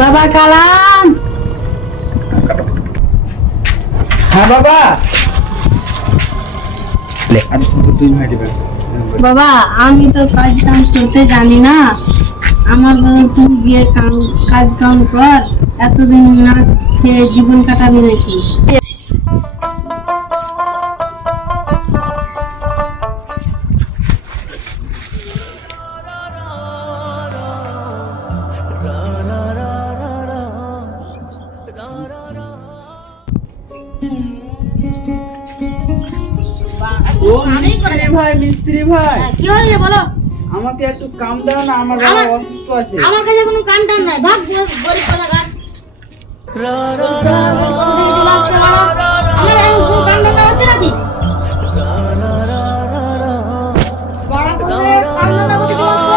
বাবা কালাম। হ্যাঁ বাবা। বাবা আমি তো কাজ কাম করতে জানি না, আমার বলে তুই গিয়ে কাজ কাম কর, এতদিন না খেয়ে জীবন কাটাবি নাকি? ও মিস্ত্রি ভাই, মিস্ত্রি ভাই, কি হলো বলো? আমাকে একটু কাম দাও না, আমার বাবা অসুস্থ আছে। আমার কাছে কোনো কাম টাম নাই, ভাগ গরিব কোথাকার। আমার এখন কোনো কাম টাম হচ্ছে নাকি? পড়া করে কাম টাম করতে কি হচ্ছে?